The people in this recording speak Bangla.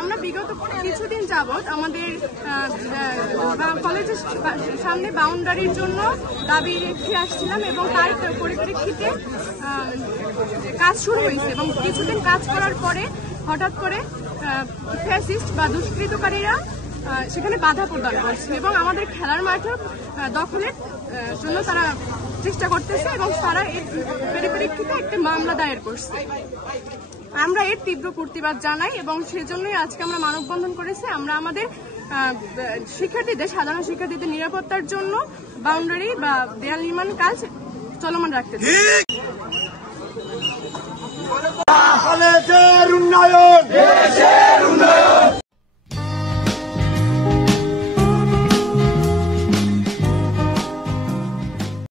আমরা বিগত কিছুদিন যাবৎ আমাদের কলেজের সামনে বাউন্ডারির জন্য দাবি রেখে আসছিলাম এবং তার পরিপ্রেক্ষিতে কাজ শুরু হয়েছে এবং কিছুদিন কাজ করার পরে হঠাৎ করে ফ্যাসিস্ট বা দুষ্কৃতকারীরা সেখানে বাধা প্রদান করছে এবং আমাদের খেলার মাঠে দখলের জন্য তারা চেষ্টা করতেছে এবং তারা এর পরিপ্রেক্ষিতে একটা মামলা দায়ের করছে। আমরা এর তীব্র প্রতিবাদ জানাই এবং সেজন্যই আজকে আমরা মানববন্ধন করেছি। আমরা আমাদের শিক্ষার্থীদের, সাধারণ শিক্ষার্থীদের নিরাপত্তার জন্য বাউন্ডারি বা দেয়াল নির্মাণ কাজ চলমান রাখতে চাই।